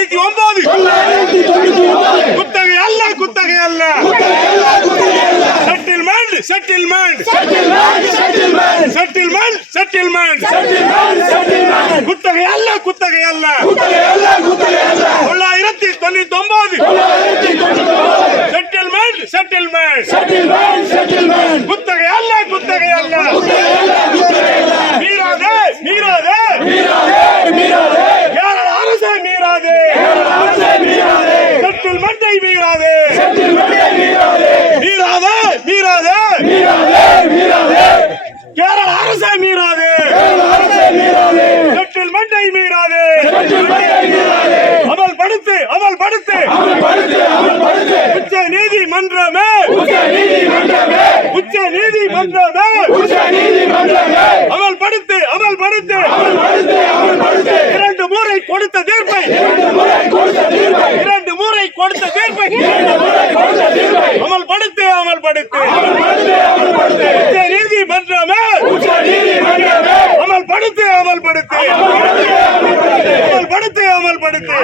தொண்ணூத்தி ஒன்பது. குத்தகை அல்ல குத்தகை அல்ல. செட்டில்மெண்ட் செட்டில்மெண்ட் செட்டில்மெண்ட் செட்டில்மெண்ட் குத்தகை அல்ல குத்தகை அல்ல. தொள்ளாயிரத்தி தொண்ணூத்தி ஒன்பது செட்டில்மெண்ட் செட்டில்மெண்ட் செட்டில்மெண்ட் மீறாதே மீறாதே மீறாதே மீறாதே கேரள அரசை மீறாதே. செட்டில் மண்டை மீறாதே. அமல் படுத்து அமல் படுத்து. உச்ச நீதிமன்றமே உச்ச மன்றமே. உச்ச நீதி மன்றமே. அமல் படுத்து அமல் படுத்து. கொடுத்த தீர்ப்பை அமல்படுத்து அமல்படுத்து. உச்ச நீதிமன்றமே அமல்படுத்து அமல்படுத்து. அமல்படுத்து அமல்படுத்து.